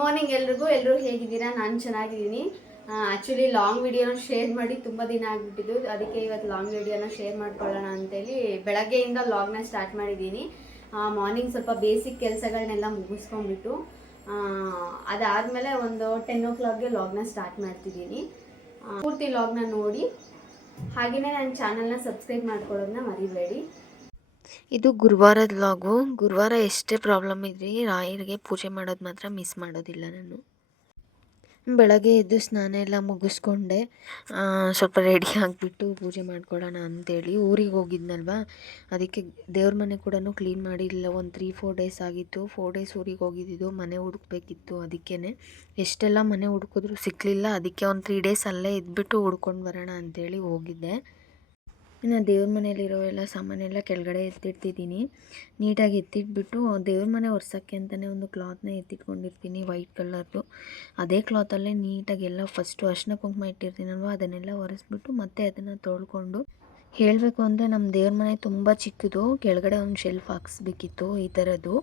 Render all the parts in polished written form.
Morning ಎಲ್ಲರೂ ಹೇಗಿದ್ದೀರಾ? ನಾನು ಚೆನ್ನಾಗಿದ್ದೀನಿ. ಆ್ಯಕ್ಚುಲಿ ಲಾಂಗ್ ವಿಡಿಯೋನ ಶೇರ್ ಮಾಡಿ ತುಂಬ ದಿನ ಆಗಿಬಿಟ್ಟಿದ್ದು, ಅದಕ್ಕೆ ಇವತ್ತು ಲಾಂಗ್ ವಿಡಿಯೋನ ಶೇರ್ ಮಾಡ್ಕೊಳ್ಳೋಣ ಅಂತೇಳಿ ಬೆಳಗ್ಗೆಯಿಂದ ಲಾಗ್ನ ಸ್ಟಾರ್ಟ್ ಮಾಡಿದ್ದೀನಿ. ಮಾರ್ನಿಂಗ್ ಸ್ವಲ್ಪ ಬೇಸಿಕ್ ಕೆಲಸಗಳನ್ನೆಲ್ಲ ಮುಗಿಸ್ಕೊಂಡ್ಬಿಟ್ಟು ಅದಾದಮೇಲೆ ಒಂದು 10 o'clockಗೆ ಲಾಗ್ನ ಸ್ಟಾರ್ಟ್ ಮಾಡ್ತಿದ್ದೀನಿ. ಪೂರ್ತಿ ಲಾಗ್ನ ನೋಡಿ, ಹಾಗೆಯೇ ನನ್ನ ಚಾನಲ್ನ ಸಬ್ಸ್ಕ್ರೈಬ್ ಮಾಡ್ಕೊಳ್ಳೋದನ್ನ ಮರಿಬೇಡಿ. ಇದು ಗುರುವಾರದ ವ್ಲಾಗು. ಗುರುವಾರ ಎಷ್ಟೇ ಪ್ರಾಬ್ಲಮ್ ಇದ್ರಿ ರಾಯರಿಗೆ ಪೂಜೆ ಮಾಡೋದು ಮಾತ್ರ ಮಿಸ್ ಮಾಡೋದಿಲ್ಲ ನಾನು. ಬೆಳಗ್ಗೆ ಎದ್ದು ಸ್ನಾನ ಎಲ್ಲ ಮುಗಿಸ್ಕೊಂಡೆ, ಸ್ವಲ್ಪ ರೆಡಿ ಆಗಿಬಿಟ್ಟು ಪೂಜೆ ಮಾಡ್ಕೊಳ್ಳೋಣ ಅಂತೇಳಿ ಊರಿಗೆ ಹೋಗಿದ್ನಲ್ವ, ಅದಕ್ಕೆ ದೇವ್ರ ಮನೆ ಕೂಡ ಕ್ಲೀನ್ ಮಾಡಿರಲಿಲ್ಲ. ಒಂದು 3-4 ಡೇಸ್ ಆಗಿತ್ತು. 4 ಡೇಸ್ ಊರಿಗೆ ಹೋಗಿದ್ದು, ಮನೆ ಹುಡುಕ್ಬೇಕಿತ್ತು. ಅದಕ್ಕೇ ಎಷ್ಟೆಲ್ಲ ಮನೆ ಹುಡುಕಿದ್ರು ಸಿಕ್ಕಲಿಲ್ಲ. ಅದಕ್ಕೆ ಒಂದು 3 ಡೇಸ್ ಅಲ್ಲೇ ಇದ್ಬಿಟ್ಟು ಹುಡ್ಕೊಂಡು ಬರೋಣ ಅಂತೇಳಿ ಹೋಗಿದ್ದೆ. ಇನ್ನು ದೇವ್ರ ಮನೆಯಲ್ಲಿರೋ ಎಲ್ಲ ಸಾಮಾನೆಲ್ಲ ಕೆಳಗಡೆ ಎತ್ತಿಡ್ತಿದ್ದೀನಿ. ನೀಟಾಗಿ ಎತ್ತಿಟ್ಬಿಟ್ಟು ದೇವ್ರ ಮನೆ ಒರೆಸೋಕ್ಕೆ ಅಂತಲೇ ಒಂದು ಕ್ಲಾತ್ನ ಎತ್ತಿಟ್ಕೊಂಡಿರ್ತೀನಿ, ವೈಟ್ ಕಲರ್ದು. ಅದೇ ಕ್ಲಾತಲ್ಲೇ ನೀಟಾಗಿ ಎಲ್ಲ ಫಸ್ಟು ಅರಿಶಿನ ಕುಂಕುಮ ಇಟ್ಟಿರ್ತೀನಲ್ವ, ಅದನ್ನೆಲ್ಲ ಒರೆಸ್ಬಿಟ್ಟು ಮತ್ತೆ ಅದನ್ನು ತೊಳ್ಕೊಂಡು, ಹೇಳಬೇಕು ಅಂದರೆ ನಮ್ಮ ದೇವ್ರ ಮನೆ ತುಂಬ ಚಿಕ್ಕದು. ಕೆಳಗಡೆ ಒಂದು ಶೆಲ್ಫ್ ಹಾಕ್ಸ್ಬೇಕಿತ್ತು ಈ ಥರದ್ದು.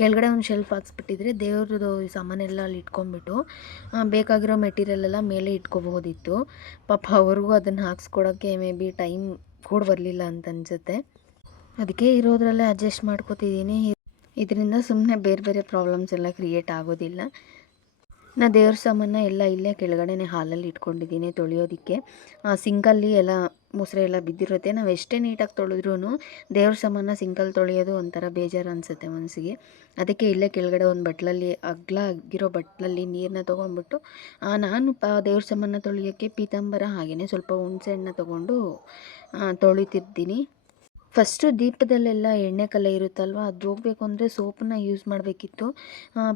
ಕೆಳಗಡೆ ಒಂದು ಶೆಲ್ಫ್ ಹಾಕ್ಸ್ಬಿಟ್ಟಿದ್ರೆ ದೇವ್ರದ್ದು ಸಾಮಾನೆಲ್ಲ ಅಲ್ಲಿ ಇಟ್ಕೊಂಡ್ಬಿಟ್ಟು ಬೇಕಾಗಿರೋ ಮೆಟೀರಿಯಲ್ ಎಲ್ಲ ಮೇಲೆ ಇಟ್ಕೋಬಹುದಿತ್ತು. ಪಾಪ ಅವ್ರಿಗೂ ಅದನ್ನು ಹಾಕ್ಸ್ಕೊಡೋಕ್ಕೆ ಮೇ ಬಿ ಟೈಮ್ ಕೂಡ ಬರಲಿಲ್ಲ ಅಂತ ಅನಿಸುತ್ತೆ. ಅದಕ್ಕೆ ಇರೋದ್ರಲ್ಲೇ ಅಡ್ಜಸ್ಟ್ ಮಾಡ್ಕೋತಿದ್ದೀನಿ. ಇದರಿಂದ ಸುಮ್ಮನೆ ಬೇರೆ ಬೇರೆ ಪ್ರಾಬ್ಲಮ್ಸ್ ಎಲ್ಲ ಕ್ರಿಯೇಟ್ ಆಗೋದಿಲ್ಲ. ನಾ ದೇವ್ರ ಸಾಮಾನ ಎಲ್ಲ ಇಲ್ಲೇ ಕೆಳಗಡೆನೇ ಹಾಲಲ್ಲಿ ಇಟ್ಕೊಂಡಿದ್ದೀನಿ ತೊಳೆಯೋದಕ್ಕೆ. ಸಿಂಕಲ್ಲಿ ಎಲ್ಲ ಮೊಸರೆ ಎಲ್ಲ ಬಿದ್ದಿರುತ್ತೆ. ನಾವು ಎಷ್ಟೇ ನೀಟಾಗಿ ತೊಳೆದ್ರೂ ದೇವ್ರ ಸಾಮಾನ ಸಿಂಕಲ್ಲಿ ತೊಳೆಯೋದು ಒಂಥರ ಬೇಜಾರು ಅನಿಸುತ್ತೆ ಮನಸ್ಸಿಗೆ. ಅದಕ್ಕೆ ಇಲ್ಲೇ ಕೆಳಗಡೆ ಒಂದು ಬಟ್ಲಲ್ಲಿ ಅಗಲ ಆಗಿರೋ ಬಟ್ಲಲ್ಲಿ ನೀರನ್ನ ತೊಗೊಂಡ್ಬಿಟ್ಟು ನಾನು ದೇವ್ರ ಸಾಮಾನ ತೊಳೆಯೋಕ್ಕೆ ಪೀತಾಂಬರ ಹಾಗೆಯೇ ಸ್ವಲ್ಪ ಹುಣಸೆ ಹಣ್ಣನ್ನ ತೊಗೊಂಡು ತೊಳಿತಿರ್ತೀನಿ. ಫಸ್ಟು ದೀಪದಲ್ಲೆಲ್ಲ ಎಣ್ಣೆ ಕಲೆ ಇರುತ್ತಲ್ವ, ಅದು ಹೋಗಬೇಕು ಅಂದರೆ ಸೋಪನ್ನ ಯೂಸ್ ಮಾಡಬೇಕಿತ್ತು.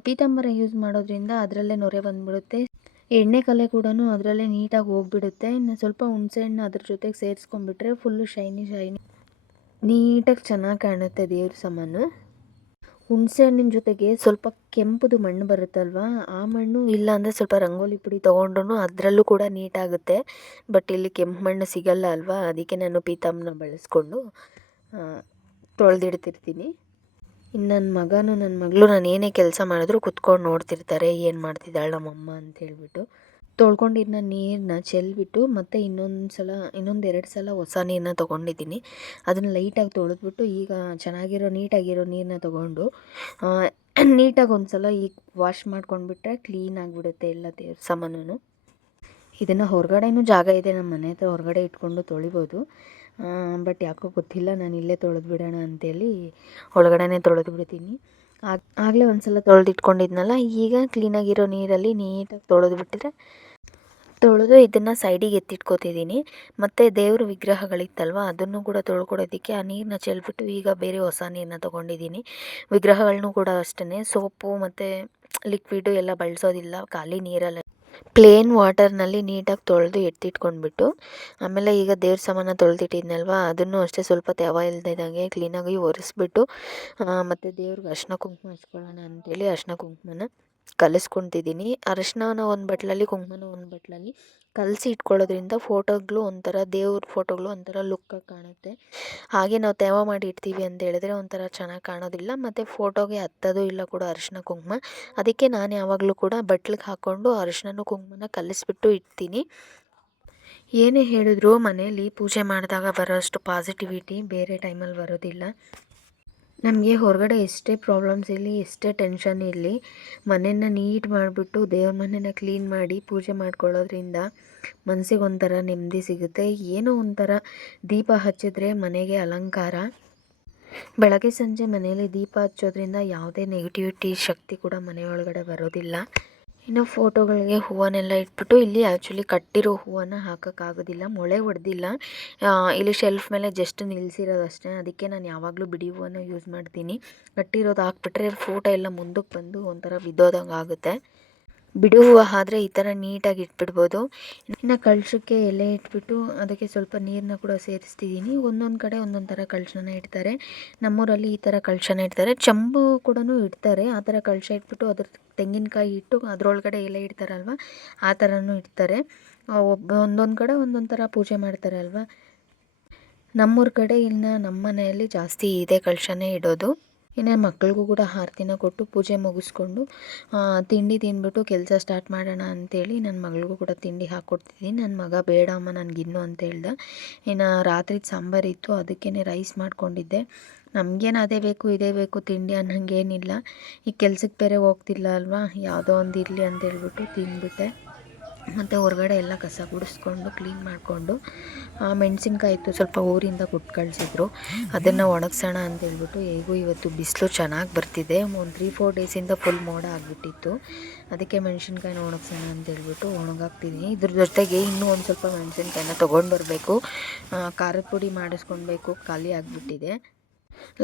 ಪೀತಾಂಬರ ಯೂಸ್ ಮಾಡೋದ್ರಿಂದ ಅದರಲ್ಲೇ ನೊರೆ ಬಂದುಬಿಡುತ್ತೆ. ಎಣ್ಣೆ ಕಲೆ ಕೂಡ ಅದರಲ್ಲೇ ನೀಟಾಗಿ ಹೋಗಿಬಿಡುತ್ತೆ. ಇನ್ನು ಸ್ವಲ್ಪ ಹುಣಸೆ ಹಣ್ಣು ಅದ್ರ ಜೊತೆಗೆ ಸೇರಿಸ್ಕೊಂಡ್ಬಿಟ್ರೆ ಫುಲ್ಲು ಶೈನಿ ನೀಟಾಗಿ ಚೆನ್ನಾಗಿ ಕಾಣುತ್ತೆ ದೇವ್ರ ಸಾಮಾನು. ಹುಣಸೆ ಹಣ್ಣಿನ ಜೊತೆಗೆ ಸ್ವಲ್ಪ ಕೆಂಪುದು ಮಣ್ಣು ಬರುತ್ತಲ್ವ, ಆ ಮಣ್ಣು ಇಲ್ಲ ಅಂದರೆ ಸ್ವಲ್ಪ ರಂಗೋಲಿ ಪುಡಿ ತೊಗೊಂಡ್ರು ಅದರಲ್ಲೂ ಕೂಡ ನೀಟಾಗುತ್ತೆ. ಬಟ್ ಇಲ್ಲಿ ಕೆಂಪು ಮಣ್ಣು ಸಿಗಲ್ಲ ಅಲ್ವಾ, ಅದಕ್ಕೆ ನಾನು ಪೀತಾಂಬರನ ಬಳಸ್ಕೊಂಡು ತೊಳೆದಿಡ್ತಿರ್ತೀನಿ. ಇನ್ನು ನನ್ನ ಮಗಳು ನಾನು ಏನೇ ಕೆಲಸ ಮಾಡಿದ್ರು ಕುತ್ಕೊಂಡು ನೋಡ್ತಿರ್ತಾರೆ, ಏನು ಮಾಡ್ತಿದ್ದಾಳೆ ನಮ್ಮಮ್ಮ ಅಂತ ಹೇಳ್ಬಿಟ್ಟು. ತೊಳ್ಕೊಂಡಿದ್ದ ನೀರನ್ನ ಚೆಲ್ಬಿಟ್ಟು ಮತ್ತೆ ಇನ್ನೊಂದು 2 ಸಲ ಹೊಸ ನೀರನ್ನ ತೊಗೊಂಡಿದ್ದೀನಿ. ಅದನ್ನು ಲೈಟಾಗಿ ತೊಳೆದ್ಬಿಟ್ಟು ಈಗ ನೀಟಾಗಿರೋ ನೀರನ್ನ ತೊಗೊಂಡು ನೀಟಾಗಿ ಒಂದು ಸಲ ಈಗ ವಾಶ್ ಮಾಡ್ಕೊಂಡ್ಬಿಟ್ರೆ ಕ್ಲೀನ್ ಆಗಿಬಿಡುತ್ತೆ ಎಲ್ಲ ದೇವ್ರ ಸಾಮಾನು. ಇದನ್ನು ಹೊರಗಡೆನೂ ಜಾಗ ಇದೆ, ನಮ್ಮ ಮನೆ ಹತ್ರ ಹೊರಗಡೆ ಇಟ್ಕೊಂಡು ತೊಳಿಬೋದು. ಬಟ್ ಯಾಕೋ ಗೊತ್ತಿಲ್ಲ, ನಾನು ಇಲ್ಲೇ ತೊಳೆದು ಬಿಡೋಣ ಅಂತೇಳಿ ಒಳಗಡೆನೇ ತೊಳೆದು ಬಿಡ್ತೀನಿ. ಆಗಲೇ ಒಂದು ಸಲ ತೊಳೆದಿಟ್ಕೊಂಡಿದ್ನಲ್ಲ, ಈಗ ಕ್ಲೀನಾಗಿರೋ ನೀರಲ್ಲಿ ನೀಟಾಗಿ ತೊಳೆದು ಇದನ್ನು ಸೈಡಿಗೆ ಎತ್ತಿಟ್ಕೋತಿದ್ದೀನಿ. ಮತ್ತು ದೇವ್ರ ವಿಗ್ರಹಗಳಿತ್ತಲ್ವ, ಅದನ್ನು ಕೂಡ ತೊಳ್ಕೊಡೋದಕ್ಕೆ ಆ ನೀರನ್ನ ಚೆಲ್ಬಿಟ್ಟು ಈಗ ಬೇರೆ ಹೊಸ ನೀರನ್ನ ತೊಗೊಂಡಿದ್ದೀನಿ. ವಿಗ್ರಹಗಳನ್ನೂ ಕೂಡ ಅಷ್ಟೇ ಸೋಪು ಮತ್ತು ಲಿಕ್ವಿಡು ಎಲ್ಲ ಬಳಸೋದಿಲ್ಲ, ಖಾಲಿ ನೀರಲ್ಲಿ ಪ್ಲೇನ್ ವಾಟರ್ನಲ್ಲಿ ನೀಟಾಗಿ ತೊಳೆದು ಎತ್ತಿಟ್ಕೊಂಡ್ಬಿಟ್ಟು ಆಮೇಲೆ ಈಗ ದೇವ್ರ ಸಾಮಾನು ತೊಳೆದಿಟ್ಟಿದ್ನಲ್ವ, ಅದನ್ನು ಅಷ್ಟೇ ಸ್ವಲ್ಪ ತೆವ ಇಲ್ದಿದ್ದಂಗೆ ಕ್ಲೀನಾಗಿ ಒರೆಸ್ಬಿಟ್ಟು ಮತ್ತು ದೇವ್ರಿಗೆ ಅರಿಶಿನ ಕುಂಕುಮ ಹಚ್ಕೊಳ್ಳೋಣ ಅಂತೇಳಿ ಅರಿಶಿನ ಕುಂಕುಮನ ಕಲಿಸ್ಕೊತಿದ್ದೀನಿ. ಅರಿಶಿನ ಒಂದು ಬಟ್ಲಲ್ಲಿ, ಕುಂಕುಮನ ಒಂದು ಬಟ್ಲಲ್ಲಿ ಕಲಸಿ ಇಟ್ಕೊಳ್ಳೋದ್ರಿಂದ ದೇವ್ರ ಫೋಟೋಗಳು ಒಂಥರ ಲುಕ್ಕಾಗಿ ಕಾಣುತ್ತೆ. ಹಾಗೆ ನಾವು ತೇವ ಮಾಡಿ ಇಡ್ತೀವಿ ಅಂತ ಹೇಳಿದ್ರೆ ಒಂಥರ ಚೆನ್ನಾಗಿ ಕಾಣೋದಿಲ್ಲ, ಮತ್ತು ಫೋಟೋಗೆ ಹತ್ತೋದು ಇಲ್ಲ ಕೂಡ ಅರಿಶಿನ ಕುಂಕುಮ. ಅದಕ್ಕೆ ನಾನು ಯಾವಾಗಲೂ ಕೂಡ ಬಟ್ಲಿಗೆ ಹಾಕ್ಕೊಂಡು ಅರಿಶಿನ ಕುಂಕುಮನ ಕಲಿಸ್ಬಿಟ್ಟು ಇಡ್ತೀನಿ. ಏನೇ ಹೇಳಿದ್ರು ಮನೆಯಲ್ಲಿ ಪೂಜೆ ಮಾಡಿದಾಗ ಬರೋಷ್ಟು ಪಾಸಿಟಿವಿಟಿ ಬೇರೆ ಟೈಮಲ್ಲಿ ಬರೋದಿಲ್ಲ. ನಮಗೆ ಹೊರಗಡೆ ಎಷ್ಟೇ ಪ್ರಾಬ್ಲಮ್ಸ್ ಇರಲಿ, ಎಷ್ಟೇ ಟೆನ್ಷನ್ ಇರಲಿ, ಮನೆಯನ್ನು ನೀಟ್ ಮಾಡಿಬಿಟ್ಟು ದೇವ್ರ ಮನೆಯನ್ನು ಕ್ಲೀನ್ ಮಾಡಿ ಪೂಜೆ ಮಾಡ್ಕೊಳ್ಳೋದ್ರಿಂದ ಮನಸ್ಸಿಗೆ ಒಂಥರ ನೆಮ್ಮದಿ ಸಿಗುತ್ತೆ. ಏನೋ ಒಂಥರ ದೀಪ ಹಚ್ಚಿದ್ರೆ ಮನೆಗೆ ಅಲಂಕಾರ. ಬೆಳಗ್ಗೆ ಸಂಜೆ ಮನೆಯಲ್ಲಿ ದೀಪ ಹಚ್ಚೋದ್ರಿಂದ ಯಾವುದೇ ನೆಗೆಟಿವಿಟಿ ಶಕ್ತಿ ಕೂಡ ಮನೆಯೊಳಗಡೆ ಬರೋದಿಲ್ಲ. ಇನ್ನು ಫೋಟೋಗಳಿಗೆ ಹೂವನ್ನೆಲ್ಲ ಇಟ್ಬಿಟ್ಟು, ಇಲ್ಲಿ ಆ್ಯಕ್ಚುಲಿ ಕಟ್ಟಿರೋ ಹೂವನ್ನು ಹಾಕೋಕ್ಕಾಗೋದಿಲ್ಲ, ಮೊಳೆ ಹೊಡೆದಿಲ್ಲ. ಇಲ್ಲಿ ಶೆಲ್ಫ್ ಮೇಲೆ ಜಸ್ಟ್ ನಿಲ್ಲಿಸಿರೋದು ಅಷ್ಟೇ. ಅದಕ್ಕೆ ನಾನು ಯಾವಾಗಲೂ ಬಿಡಿ ಹೂವನ್ನು ಯೂಸ್ ಮಾಡ್ತೀನಿ. ಕಟ್ಟಿರೋದು ಹಾಕ್ಬಿಟ್ರೆ ಫೋಟೋ ಎಲ್ಲ ಮುಂದಕ್ಕೆ ಬಂದು ಒಂಥರ ಬಿದ್ದೋದಂಗೆ ಆಗುತ್ತೆ. ಬಿಡಿ ಹೂವು ಆದರೆ ಈ ಥರ ನೀಟಾಗಿ ಇಟ್ಬಿಡ್ಬೋದು. ಇನ್ನು ಕಳಶಕ್ಕೆ ಎಲೆ ಇಟ್ಬಿಟ್ಟು ಅದಕ್ಕೆ ಸ್ವಲ್ಪ ನೀರನ್ನ ಕೂಡ ಸೇರಿಸ್ತಿದ್ದೀನಿ. ಒಂದೊಂದು ಕಡೆ ಒಂದೊಂದು ಥರ ಕಳಶನ ಇಡ್ತಾರೆ. ನಮ್ಮೂರಲ್ಲಿ ಈ ಥರ ಕಳಶನ ಇಡ್ತಾರೆ. ಚಂಬು ಕೂಡ ಇಡ್ತಾರೆ. ಆ ಥರ ಕಳಶ ಇಟ್ಬಿಟ್ಟು ಅದ್ರ ತೆಂಗಿನಕಾಯಿ ಇಟ್ಟು ಅದರೊಳಗಡೆ ಎಲೆ ಇಡ್ತಾರಲ್ವ, ಆ ಥರನೂ ಇಡ್ತಾರೆ. ಒಂದೊಂದು ಕಡೆ ಒಂದೊಂದು ಥರ ಪೂಜೆ ಮಾಡ್ತಾರೆ ಅಲ್ವಾ. ನಮ್ಮೂರ ಕಡೆ ಇನ್ನು ನಮ್ಮ ಮನೆಯಲ್ಲಿ ಜಾಸ್ತಿ ಇದೇ ಕಳಶನೇ ಇಡೋದು. ಇನ್ನು ಮಕ್ಕಳಿಗೂ ಕೂಡ ಆರತಿನ ಕೊಟ್ಟು ಪೂಜೆ ಮುಗಿಸ್ಕೊಂಡು ತಿಂಡಿ ತಿಂದ್ಬಿಟ್ಟು ಕೆಲಸ ಸ್ಟಾರ್ಟ್ ಮಾಡೋಣ ಅಂತೇಳಿ ನನ್ನ ಮಗಳಿಗೂ ಕೂಡ ತಿಂಡಿ ಹಾಕ್ಕೊಡ್ತಿದ್ದೀನಿ. ನನ್ನ ಮಗ ಬೇಡ ಅಮ್ಮ ನನಗಿನ್ನು ಅಂತ ಹೇಳ್ದ. ಇನ್ನು ರಾತ್ರಿ ಸಾಂಬಾರಿತ್ತು, ಅದಕ್ಕೇ ರೈಸ್ ಮಾಡ್ಕೊಂಡಿದ್ದೆ. ನಮಗೇನು ಅದೇ ಬೇಕು ಇದೇ ಬೇಕು ತಿಂಡಿ ಅನ್ನೋಂಗೇನಿಲ್ಲ. ಈ ಕೆಲ್ಸಕ್ಕೆ ಬೇರೆ ಹೋಗ್ತಿಲ್ಲ ಅಲ್ವಾ, ಯಾವುದೋ ಒಂದು ಇರಲಿ ಅಂತ ಹೇಳ್ಬಿಟ್ಟು ತಿಂದ್ಬಿಟ್ಟೆ. ಮತ್ತು ಹೊರಗಡೆ ಎಲ್ಲ ಕಸ ಗುಡಿಸ್ಕೊಂಡು ಕ್ಲೀನ್ ಮಾಡಿಕೊಂಡು ಮೆಣಸಿನ್ಕಾಯಿ ಇತ್ತು, ಸ್ವಲ್ಪ ಊರಿಂದ ಕೊಟ್ಟು ಕಳಿಸಿದ್ರು, ಅದನ್ನು ಒಣಗಿಸೋಣ ಅಂತೇಳ್ಬಿಟ್ಟು. ಹೇಗೂ ಇವತ್ತು ಬಿಸಿಲು ಚೆನ್ನಾಗಿ ಬರ್ತಿದೆ, ಒಂದು 3-4 ಡೇಸಿಂದ ಫುಲ್ ಮೋಡ ಆಗಿಬಿಟ್ಟಿತ್ತು. ಅದಕ್ಕೆ ಮೆಣಸಿನ್ಕಾಯಿನ ಒಣಗಿಸೋಣ ಅಂತೇಳ್ಬಿಟ್ಟು ಒಣಗಾಕ್ತಿದ್ದೀನಿ. ಇದ್ರ ಜೊತೆಗೆ ಇನ್ನೂ ಒಂದು ಸ್ವಲ್ಪ ಮೆಣಸಿನ್ಕಾಯಿನ ತೊಗೊಂಡು ಬರಬೇಕು, ಖಾರದ ಪುಡಿ ಮಾಡಿಸ್ಕೊಳ್ಬೇಕು, ಖಾಲಿ ಆಗಿಬಿಟ್ಟಿದೆ.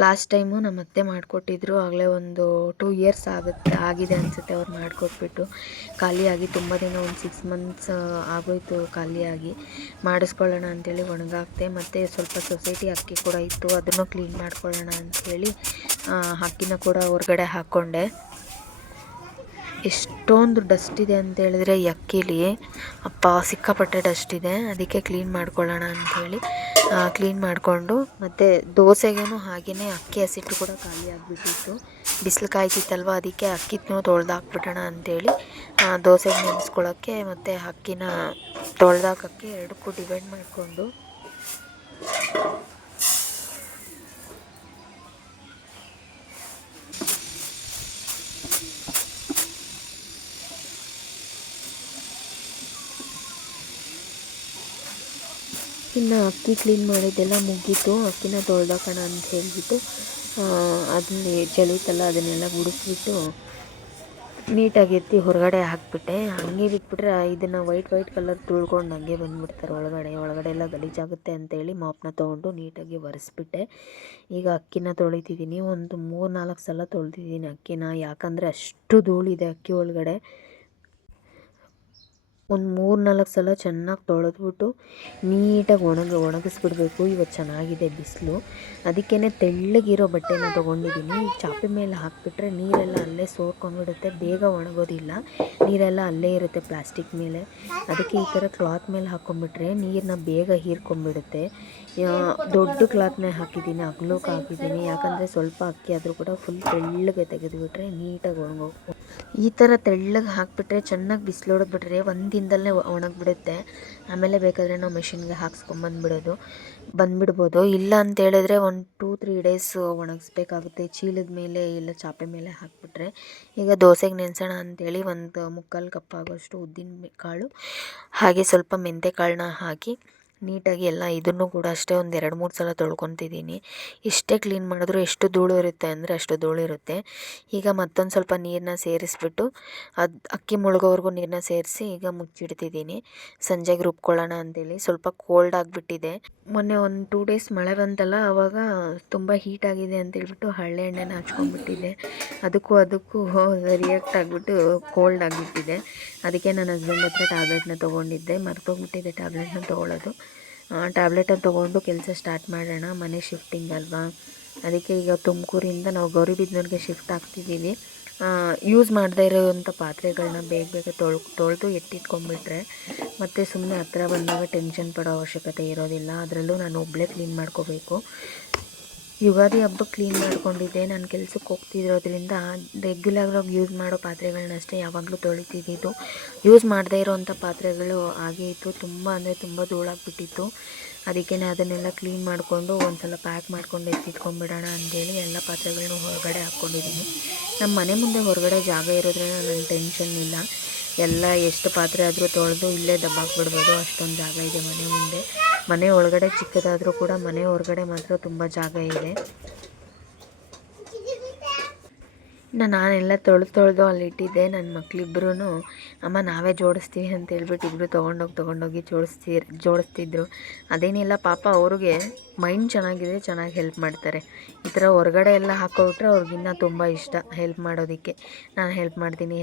ಲಾಸ್ಟ್ ಟೈಮು ನಮ್ಮ ಅತ್ತೆ ಮಾಡಿಕೊಟ್ಟಿದ್ರು, ಆಗಲೇ ಒಂದು 2 ಇಯರ್ಸ್ ಆಗಿದೆ ಅನಿಸುತ್ತೆ ಅವ್ರು ಮಾಡಿಕೊಟ್ಬಿಟ್ಟು. ಖಾಲಿಯಾಗಿ ತುಂಬ ದಿನ, ಒಂದು 6 ಮಂತ್ಸ್ ಆಗೋಯ್ತು ಖಾಲಿಯಾಗಿ. ಮಾಡಿಸ್ಕೊಳ್ಳೋಣ ಅಂಥೇಳಿ ಒಣಗಾಕ್ತೆ. ಮತ್ತು ಸ್ವಲ್ಪ ಸೊಸೈಟಿ ಅಕ್ಕಿ ಕೂಡ ಇತ್ತು, ಅದನ್ನು ಕ್ಲೀನ್ ಮಾಡ್ಕೊಳ್ಳೋಣ ಅಂಥೇಳಿ ಅಕ್ಕಿನ ಕೂಡ ಹೊರಗಡೆ ಹಾಕ್ಕೊಂಡೆ. ಎಷ್ಟೊಂದು ಡಸ್ಟ್ ಇದೆ ಅಂತ ಹೇಳಿದ್ರೆ ಈ ಅಕ್ಕಿಲಿ, ಅಪ್ಪ ಸಿಕ್ಕಾಪಟ್ಟೆ ಡಸ್ಟ್ ಇದೆ. ಅದಕ್ಕೆ ಕ್ಲೀನ್ ಮಾಡ್ಕೊಳ್ಳೋಣ ಅಂಥೇಳಿ ಕ್ಲೀನ್ ಮಾಡಿಕೊಂಡು, ಮತ್ತು ದೋಸೆಗೂ ಹಾಗೆಯೇ ಅಕ್ಕಿ ಹಸಿಟ್ಟು ಕೂಡ ಖಾಲಿ ಆಗಿಬಿಟ್ಟಿತ್ತು. ಬಿಸಿಲು ಕಾಯ್ತಿತ್ತಲ್ವ, ಅದಕ್ಕೆ ಅಕ್ಕಿನೂ ತೊಳೆದಾಕ್ಬಿಡೋಣ ಅಂಥೇಳಿ ದೋಸೆಗೆ ನೆನೆಸ್ಕೊಳ್ಳೋಕ್ಕೆ ಮತ್ತು ಅಕ್ಕಿನ ತೊಳೆದಾಕೋಕ್ಕೆ ಎರಡಕ್ಕೂ ಡಿವೈಡ್ ಮಾಡಿಕೊಂಡು ಇನ್ನು ಅಕ್ಕಿ ಕ್ಲೀನ್ ಮಾಡಿದ್ದೆಲ್ಲ ಮುಗೀತು. ಅಕ್ಕಿನ ತೊಳೆದಾಕೋಣ ಅಂತ ಹೇಳಿಬಿಟ್ಟು ಅದನ್ನೇ ಚಳಿತಲ್ಲ ಅದನ್ನೆಲ್ಲ ಗುಡಿಸ್ಬಿಟ್ಟು ನೀಟಾಗಿ ಎತ್ತಿ ಹೊರಗಡೆ ಹಾಕಿಬಿಟ್ಟೆ. ಹಂಗೆ ಬಿಟ್ಬಿಟ್ರೆ ಇದನ್ನು ವೈಟ್ ಕಲರ್ ತುಳ್ಕೊಂಡು ಹಂಗೆ ಬಂದುಬಿಡ್ತಾರೆ ಒಳಗಡೆ ಎಲ್ಲ ಗಲೀಜಾಗುತ್ತೆ ಅಂತೇಳಿ ಮಾಪ್ನ ತೊಗೊಂಡು ನೀಟಾಗಿ ಒರೆಸ್ಬಿಟ್ಟೆ. ಈಗ ಅಕ್ಕಿನ ತೊಳಿತಿದ್ದೀನಿ. ಒಂದು 3-4 ಸಲ ತೊಳೆದಿದ್ದೀನಿ ಅಕ್ಕಿನ, ಯಾಕಂದರೆ ಅಷ್ಟು ಧೂಳಿದೆ ಅಕ್ಕಿ ಒಳಗಡೆ. ಒಂದು 3-4 ಸಲ ಚೆನ್ನಾಗಿ ತೊಳೆದ್ಬಿಟ್ಟು ನೀಟಾಗಿ ಒಣಗಿಸ್ಬಿಡ್ಬೇಕು. ಇವತ್ತು ಚೆನ್ನಾಗಿದೆ ಬಿಸಿಲು, ಅದಕ್ಕೇ ತೆಳ್ಳಗಿರೋ ಬಟ್ಟೆನ ತೊಗೊಂಡಿದ್ದೀನಿ. ಚಾಪೆ ಮೇಲೆ ಹಾಕಿಬಿಟ್ರೆ ನೀರೆಲ್ಲ ಅಲ್ಲೇ ಸೋರ್ಕೊಂಡ್ಬಿಡುತ್ತೆ, ಬೇಗ ಒಣಗೋದಿಲ್ಲ, ನೀರೆಲ್ಲ ಅಲ್ಲೇ ಇರುತ್ತೆ ಪ್ಲಾಸ್ಟಿಕ್ ಮೇಲೆ. ಅದಕ್ಕೆ ಈ ಥರ ಕ್ಲಾತ್ ಮೇಲೆ ಹಾಕ್ಕೊಂಡ್ಬಿಟ್ರೆ ನೀರನ್ನ ಬೇಗ ಹೀರ್ಕೊಂಡ್ಬಿಡುತ್ತೆ. ದೊಡ್ಡ ಕ್ಲಾತ್ನೇ ಹಾಕಿದ್ದೀನಿ, ಅಗಲಕ್ಕೆ ಹಾಕಿದ್ದೀನಿ, ಯಾಕಂದರೆ ಸ್ವಲ್ಪ ಅಕ್ಕಿ ಆದರೂ ಕೂಡ ಫುಲ್ ತೆಳ್ಳಗೆ ತೆಗೆದುಬಿಟ್ರೆ ನೀಟಾಗಿ ಒಣಗೋಗ್ಬೋದು. ಈ ಥರ ತೆಳ್ಳಗೆ ಹಾಕಿಬಿಟ್ರೆ ಚೆನ್ನಾಗಿ ಬಿಸಿಲು ಹೊಡೆದ್ಬಿಟ್ರೆ ಒಂದು ದಿನದಲ್ಲೇ ಒಣಗಿಬಿಡುತ್ತೆ. ಆಮೇಲೆ ಬೇಕಾದರೆ ನಾವು ಮೆಷಿನ್ಗೆ ಬಂದುಬಿಡ್ಬೋದು. ಇಲ್ಲ ಅಂತ ಹೇಳಿದ್ರೆ ಒಂದು 2-3 ಡೇಸ್ ಒಣಗಿಸ್ಬೇಕಾಗುತ್ತೆ ಚೀಲದ ಮೇಲೆ ಇಲ್ಲ ಚಾಪೆ ಮೇಲೆ ಹಾಕಿಬಿಟ್ರೆ. ಈಗ ದೋಸೆಗೆ ನೆನೆಸೋಣ ಅಂಥೇಳಿ ಒಂದು 3/4 ಕಪ್ ಆಗೋಷ್ಟು ಉದ್ದಿನ ಕಾಳು ಹಾಗೆ ಸ್ವಲ್ಪ ಮೆಂತ್ಯ ಕಾಳನ್ನ ಹಾಕಿ ನೀಟಾಗಿ ಎಲ್ಲ ಇದನ್ನು ಕೂಡ ಅಷ್ಟೇ ಒಂದು 2-3 ಸಲ ತೊಳ್ಕೊತಿದ್ದೀನಿ. ಎಷ್ಟೇ ಕ್ಲೀನ್ ಮಾಡಿದ್ರೂ ಎಷ್ಟು ಧೂಳು ಇರುತ್ತೆ ಅಂದರೆ ಅಷ್ಟು ಧೂಳು ಇರುತ್ತೆ. ಈಗ ಮತ್ತೊಂದು ಸ್ವಲ್ಪ ನೀರನ್ನ ಸೇರಿಸ್ಬಿಟ್ಟು ಅಕ್ಕಿ ಮುಳುಗೋವರೆಗೂ ನೀರನ್ನ ಸೇರಿಸಿ ಈಗ ಮುಚ್ಚಿಡ್ತಿದ್ದೀನಿ. ಸಂಜೆಗೆ ರುಬ್ಕೊಳ್ಳೋಣ ಅಂತೇಳಿ. ಸ್ವಲ್ಪ ಕೋಲ್ಡ್ ಆಗಿಬಿಟ್ಟಿದೆ. ಮೊನ್ನೆ ಒಂದು 2 ಡೇಸ್ ಮಳೆ ಬಂತಲ್ಲ, ಆವಾಗ ತುಂಬ ಹೀಟ್ ಆಗಿದೆ ಅಂತೇಳ್ಬಿಟ್ಟು ಹಳ್ಳೆ ಎಣ್ಣೆನ ಹಚ್ಕೊಂಡ್ಬಿಟ್ಟಿದ್ದೆ. ಅದಕ್ಕೂ ರಿಯಾಕ್ಟ್ ಆಗಿಬಿಟ್ಟು ಕೋಲ್ಡ್ ಆಗಿಬಿಟ್ಟಿದೆ. ಅದಕ್ಕೆ ನನ್ನ ಹಸ್ಬೆಂಡ್ ಹತ್ರ ಟ್ಯಾಬ್ಲೆಟ್ನ ತೊಗೊಂಡಿದ್ದೆ, ಮರ್ತೋಗ್ಬಿಟ್ಟಿದ್ದೆ ಟ್ಯಾಬ್ಲೆಟ್ನ ತೊಗೊಳ್ಳೋದು. ಟ್ಯಾಬ್ಲೆಟನ್ನು ತೊಗೊಂಡು ಕೆಲಸ ಸ್ಟಾರ್ಟ್ ಮಾಡೋಣ. ಮನೆ ಶಿಫ್ಟಿಂಗ್ ಅಲ್ವಾ, ಅದಕ್ಕೆ ಈಗ ತುಮಕೂರಿಂದ ನಾವು ಗೌರಿಬಿದನೂರಿಗೆ ಶಿಫ್ಟ್ ಆಗ್ತಿದ್ದೀವಿ. ಯೂಸ್ ಮಾಡದೇ ಇರೋವಂಥ ಪಾತ್ರೆಗಳನ್ನ ಬೇಗ ತೊಳೆದು ಎತ್ತಿಟ್ಕೊಂಡ್ಬಿಟ್ರೆ ಮತ್ತು ಸುಮ್ಮನೆ ಹತ್ರ ಬಂದಾಗ ಟೆನ್ಷನ್ ಪಡೋ ಅವಶ್ಯಕತೆ ಇರೋದಿಲ್ಲ. ಅದರಲ್ಲೂ ನಾನು ಒಬ್ಬಳೇ ಕ್ಲೀನ್ ಮಾಡ್ಕೋಬೇಕು. ಯುಗಾದಿ ಹಬ್ಬಕ್ಕೆ ಕ್ಲೀನ್ ಮಾಡ್ಕೊಂಡಿದ್ದೆ. ನಾನು ಕೆಲ್ಸಕ್ಕೆ ಹೋಗ್ತಿರೋದ್ರಿಂದ ರೆಗ್ಯುಲರಾಗಿ ಯೂಸ್ ಮಾಡೋ ಪಾತ್ರೆಗಳನ್ನಷ್ಟೇ ಯಾವಾಗಲೂ ತೊಳಿತಿದ್ದು. ಯೂಸ್ ಮಾಡದೇ ಇರೋವಂಥ ಪಾತ್ರೆಗಳು ಹಾಗೇ ಇತ್ತು, ತುಂಬ ಅಂದರೆ ತುಂಬ ಧೂಳಾಗ್ಬಿಟ್ಟಿತ್ತು. ಅದಕ್ಕೆ ಅದನ್ನೆಲ್ಲ ಕ್ಲೀನ್ ಮಾಡಿಕೊಂಡು ಒಂದು ಸಲ ಪ್ಯಾಕ್ ಮಾಡ್ಕೊಂಡು ಎತ್ತಿಟ್ಕೊಂಡ್ಬಿಡೋಣ ಅಂಥೇಳಿ ಎಲ್ಲ ಪಾತ್ರೆಗಳನ್ನೂ ಹೊರಗಡೆ ಹಾಕ್ಕೊಂಡಿದ್ದೀನಿ. ನಮ್ಮ ಮನೆ ಮುಂದೆ ಹೊರಗಡೆ ಜಾಗ ಇರೋದ್ರಿಂದ ನನ್ನ ಟೆನ್ಷನ್ ಇಲ್ಲ. ಎಲ್ಲ ಎಷ್ಟು ಪಾತ್ರೆ ಆದರೂ ತೊಳೆದು ಇಲ್ಲೇ ದಬ್ಬಾಕ್ಬಿಡ್ಬೋದು, ಅಷ್ಟೊಂದು ಜಾಗ ಇದೆ ಮನೆ ಮುಂದೆ. ಮನೆ ಒಳಗಡೆ ಚಿಕ್ಕದಾದರೂ ಕೂಡ ಮನೆ ಹೊರಗಡೆ ಮಾತ್ರ ತುಂಬ ಜಾಗ ಇದೆ. ನಾನೆಲ್ಲ ತೊಳೆದು ಅಲ್ಲಿ ಇಟ್ಟಿದ್ದೆ. ನನ್ನ ಮಕ್ಕಳಿಬ್ರು ಅಮ್ಮ ನಾವೇ ಜೋಡಿಸ್ತೀವಿ ಅಂತ ಹೇಳ್ಬಿಟ್ಟು ಇಬ್ಬರು ತೊಗೊಂಡೋಗಿ ಜೋಡಿಸ್ತಿದ್ರು. ಅದೇನಿಲ್ಲ ಪಾಪ ಅವ್ರಿಗೆ ಮೈಂಡ್ ಚೆನ್ನಾಗಿದೆ, ಚೆನ್ನಾಗಿ ಹೆಲ್ಪ್ ಮಾಡ್ತಾರೆ. ಈ ಥರ ಹೊರಗಡೆ ಎಲ್ಲ ಹಾಕೋಬಿಟ್ರೆ ಅವ್ರಿಗಿನ್ನ ತುಂಬ ಇಷ್ಟ ಹೆಲ್ಪ್ ಮಾಡೋದಕ್ಕೆ. ನಾನು ಹೆಲ್ಪ್ ಮಾಡ್ತೀನಿ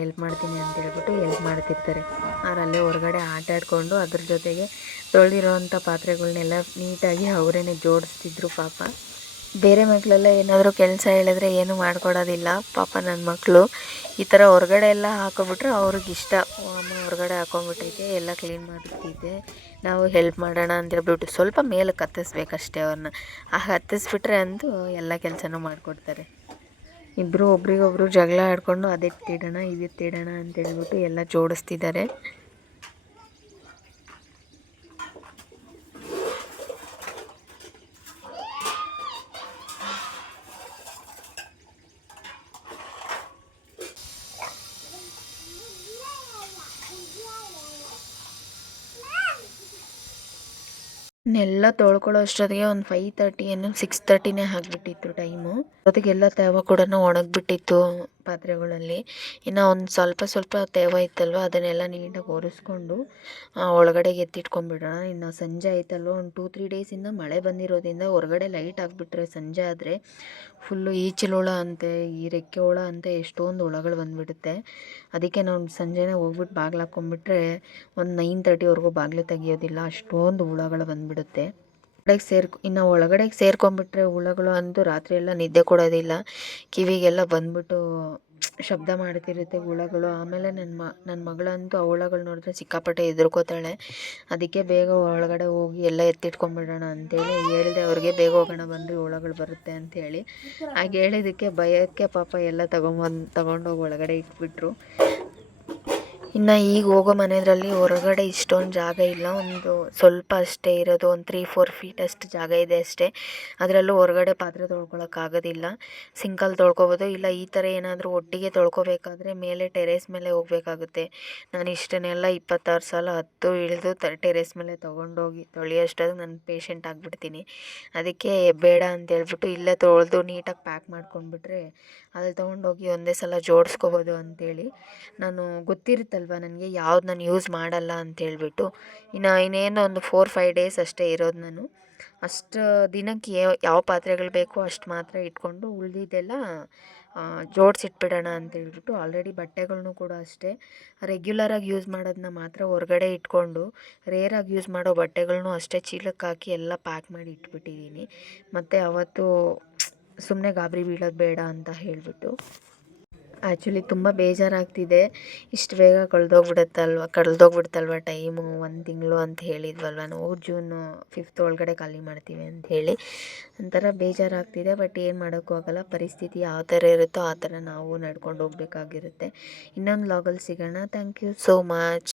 ಅಂತ ಹೇಳ್ಬಿಟ್ಟು ಹೆಲ್ಪ್ ಮಾಡ್ತಿರ್ತಾರೆ. ಅವರಲ್ಲೇ ಹೊರಗಡೆ ಆಟ ಆಡಿಕೊಂಡು ಅದ್ರ ಜೊತೆಗೆ ತೊಳೆದಿರೋವಂಥ ಪಾತ್ರೆಗಳನ್ನೆಲ್ಲ ನೀಟಾಗಿ ಅವರೇನೆ ಜೋಡಿಸ್ತಿದ್ರು ಪಾಪ. ಬೇರೆ ಮಕ್ಕಳೆಲ್ಲ ಏನಾದರೂ ಕೆಲಸ ಹೇಳಿದ್ರೆ ಏನೂ ಮಾಡ್ಕೊಡೋದಿಲ್ಲ ಪಾಪ. ನನ್ನ ಮಕ್ಕಳು ಈ ಥರ ಹೊರಗಡೆ ಎಲ್ಲ ಹಾಕೋಬಿಟ್ರೆ ಅವ್ರಿಗಿಷ್ಟ. ಅಮ್ಮ ಹೊರಗಡೆ ಹಾಕೊಂಡ್ಬಿಟ್ಟೈತೆ, ಎಲ್ಲ ಕ್ಲೀನ್ ಮಾಡ್ತಿದ್ದೆ, ನಾವು ಹೆಲ್ಪ್ ಮಾಡೋಣ ಅಂತೇಳ್ಬಿಟ್ಟು ಸ್ವಲ್ಪ ಮೇಲೆ ಹತ್ತಿಸ್ಬೇಕಷ್ಟೇ ಅವ್ರನ್ನ. ಹತ್ತಿಸ್ಬಿಟ್ರೆ ಅಂತೂ ಎಲ್ಲ ಕೆಲಸನೂ ಮಾಡಿಕೊಡ್ತಾರೆ. ಇಬ್ಬರು ಒಬ್ರಿಗೊಬ್ರು ಜಗಳ ಆಡ್ಕೊಂಡು ಅದೆತ್ತಿಡೋಣ ಇದಿತ್ತಿಡೋಣ ಅಂತ ಹೇಳ್ಬಿಟ್ಟು ಎಲ್ಲ ಜೋಡಿಸ್ತಿದ್ದಾರೆ. ನೆಲ್ಲ ತೊಳ್ಕೊಳ್ಳೋ ಅಷ್ಟೊತ್ತಿಗೆ ಒಂದು 5:30 ಏನು 6:30ನೇ ಆಗಿಬಿಟ್ಟಿತ್ತು ಟೈಮು. ಅದಕ್ಕೆಲ್ಲ ತೇವ ಕೂಡ ಒಣಗಿಬಿಟ್ಟಿತ್ತು ಪಾತ್ರೆಗಳಲ್ಲಿ. ಇನ್ನು ಒಂದು ಸ್ವಲ್ಪ ತೇವ ಇತ್ತಲ್ವ ಅದನ್ನೆಲ್ಲ ನೀಟಾಗಿ ಒರೆಸ್ಕೊಂಡು ಒಳಗಡೆಗೆ ಎತ್ತಿಟ್ಕೊಂಡ್ಬಿಡೋಣ. ಇನ್ನು ಸಂಜೆ ಆಯ್ತಲ್ವ, ಒಂದು 2-3 ಡೇಸಿಂದ ಮಳೆ ಬಂದಿರೋದ್ರಿಂದ ಹೊರಗಡೆ ಲೈಟ್ ಆಗಿಬಿಟ್ರೆ ಸಂಜೆ ಆದರೆ ಫುಲ್ಲು ಈಚಲು ಹುಳ ಅಂತೆ, ಈ ರೆಕ್ಕೆ ಹುಳ ಅಂತೆ ಎಷ್ಟೊಂದು ಹುಳಗಳು ಬಂದುಬಿಡುತ್ತೆ. ಅದಕ್ಕೆ ನಾವು ಸಂಜೆನೇ ಹೋಗ್ಬಿಟ್ಟು ಬಾಗಿಲು ಹಾಕ್ಕೊಂಡ್ಬಿಟ್ರೆ ಒಂದು 9:30ವರೆಗೂ ಬಾಗಿಲು ತೆಗಿಯೋದಿಲ್ಲ, ಅಷ್ಟೊಂದು ಹುಳಗಳು ಬಂದುಬಿಡುತ್ತೆ. ಇನ್ನು ಒಳಗಡೆಗೆ ಸೇರ್ಕೊಂಡ್ಬಿಟ್ರೆ ಹುಳಗಳು ಅಂತೂ ರಾತ್ರಿ ಎಲ್ಲ ನಿದ್ದೆ ಕೊಡೋದಿಲ್ಲ, ಕಿವಿಗೆಲ್ಲ ಬಂದ್ಬಿಟ್ಟು ಶಬ್ದ ಮಾಡ್ತಿರುತ್ತೆ ಹುಳಗಳು. ಆಮೇಲೆ ನನ್ನ ಮಗಳಂತೂ ಆ ಹುಳಗಳು ನೋಡಿದ್ರೆ ಸಿಕ್ಕಾಪಟ್ಟೆ ಹೆದರ್ಕೋತಾಳೆ. ಅದಕ್ಕೆ ಬೇಗ ಒಳಗಡೆ ಹೋಗಿ ಎಲ್ಲ ಎತ್ತಿಟ್ಕೊಂಡ್ಬಿಡೋಣ ಅಂತೇಳಿ ಹೇಳಿದೆ ಅವ್ರಿಗೆ, ಬೇಗ ಹೋಗೋಣ ಬನ್ನಿರಿ ಹುಳಗಳು ಬರುತ್ತೆ ಅಂಥೇಳಿ. ಹಾಗೆ ಹೇಳಿದ್ದಕ್ಕೆ ಭಯಕ್ಕೆ ಪಾಪ ಎಲ್ಲ ತಗೊಂಡೋಗಿ ಒಳಗಡೆ ಇಟ್ಬಿಟ್ರು. ಇನ್ನು ಈಗ ಹೋಗೋ ಮನೆಯಲ್ಲಿ ಹೊರಗಡೆ ಇಷ್ಟೊಂದು ಜಾಗ ಇಲ್ಲ, ಒಂದು ಸ್ವಲ್ಪ ಅಷ್ಟೇ ಇರೋದು, ಒಂದು 3-4 ಫೀಟ್ ಅಷ್ಟು ಜಾಗ ಇದೆ ಅಷ್ಟೇ. ಅದರಲ್ಲೂ ಹೊರಗಡೆ ಪಾತ್ರೆ ತೊಳ್ಕೊಳಕ್ಕಾಗೋದಿಲ್ಲ, ಸಿಂಕಲ್ಲಿ ತೊಳ್ಕೊಬೋದು. ಇಲ್ಲ ಈ ಥರ ಏನಾದರೂ ಒಟ್ಟಿಗೆ ತೊಳ್ಕೊಬೇಕಾದ್ರೆ ಮೇಲೆ ಟೆರೇಸ್ ಮೇಲೆ ಹೋಗಬೇಕಾಗುತ್ತೆ. ನಾನು ಇಷ್ಟನ್ನೆಲ್ಲ 26 ಸಲ ಹತ್ತು ಇಳಿದು ಟೆರೇಸ್ ಮೇಲೆ ತೊಗೊಂಡೋಗಿ ತೊಳೆಯೋಷ್ಟೊತ್ತಿಗೆ ನಾನು ಪೇಷಂಟ್ ಆಗಿಬಿಡ್ತೀನಿ. ಅದಕ್ಕೆ ಬೇಡ ಅಂತೇಳ್ಬಿಟ್ಟು ಇಲ್ಲೇ ತೊಳೆದು ನೀಟಾಗಿ ಪ್ಯಾಕ್ ಮಾಡ್ಕೊಂಡ್ಬಿಟ್ರೆ ಅಲ್ಲಿ ತೊಗೊಂಡೋಗಿ ಒಂದೇ ಸಲ ಜೋಡಿಸ್ಕೋಬೋದು ಅಂಥೇಳಿ. ನಾನು ಗೊತ್ತಿರುತ್ತಲ್ವ ನನಗೆ ಯಾವ್ದು ನಾನು ಯೂಸ್ ಮಾಡಲ್ಲ ಅಂತೇಳ್ಬಿಟ್ಟು. ಇನ್ನೇನು ಒಂದು 4-5 ಡೇಸ್ ಅಷ್ಟೇ ಇರೋದು ನಾನು. ಅಷ್ಟು ದಿನಕ್ಕೆ ಯಾವ ಪಾತ್ರೆಗಳು ಬೇಕೋ ಅಷ್ಟು ಮಾತ್ರ ಇಟ್ಕೊಂಡು ಉಳಿದಿದ್ದೆಲ್ಲ ಜೋಡಿಸಿಟ್ಬಿಡೋಣ ಅಂತೇಳ್ಬಿಟ್ಟು. ಆಲ್ರೆಡಿ ಬಟ್ಟೆಗಳ್ನೂ ಕೂಡ ಅಷ್ಟೇ ರೆಗ್ಯುಲರಾಗಿ ಯೂಸ್ ಮಾಡೋದನ್ನ ಮಾತ್ರ ಹೊರಗಡೆ ಇಟ್ಕೊಂಡು, ರೇರಾಗಿ ಯೂಸ್ ಮಾಡೋ ಬಟ್ಟೆಗಳ್ನೂ ಅಷ್ಟೇ ಚೀಲಕ್ಕೆ ಹಾಕಿ ಎಲ್ಲ ಪ್ಯಾಕ್ ಮಾಡಿ ಇಟ್ಬಿಟ್ಟಿದ್ದೀನಿ. ಮತ್ತು ಅವತ್ತು ಸುಮ್ಮನೆ ಗಾಬರಿ ಬೀಳೋದು ಬೇಡ ಅಂತ ಹೇಳಿಬಿಟ್ಟು. ಆ್ಯಕ್ಚುಲಿ ತುಂಬ ಬೇಜಾರಾಗ್ತಿದೆ, ಇಷ್ಟು ಬೇಗ ಕಳೆದೋಗ್ಬಿಡುತ್ತಲ್ವ ಟೈಮು. 1 ತಿಂಗಳು ಅಂತ ಹೇಳಿದ್ವಲ್ವ ನಾವು, June 5th ಒಳಗಡೆ ಖಾಲಿ ಮಾಡ್ತೀವಿ ಅಂತ ಹೇಳಿ. ಒಂಥರ ಬೇಜಾರಾಗ್ತಿದೆ, ಬಟ್ ಏನು ಮಾಡೋಕ್ಕೂ ಆಗೋಲ್ಲ. ಪರಿಸ್ಥಿತಿ ಯಾವ ಥರ ಇರುತ್ತೋ ಆ ಥರ ನಾವು ನಡ್ಕೊಂಡು ಹೋಗ್ಬೇಕಾಗಿರುತ್ತೆ. ಇನ್ನೊಂದು ವ್ಲಾಗಲ್ಲಿ ಸಿಗೋಣ. Thank you so much.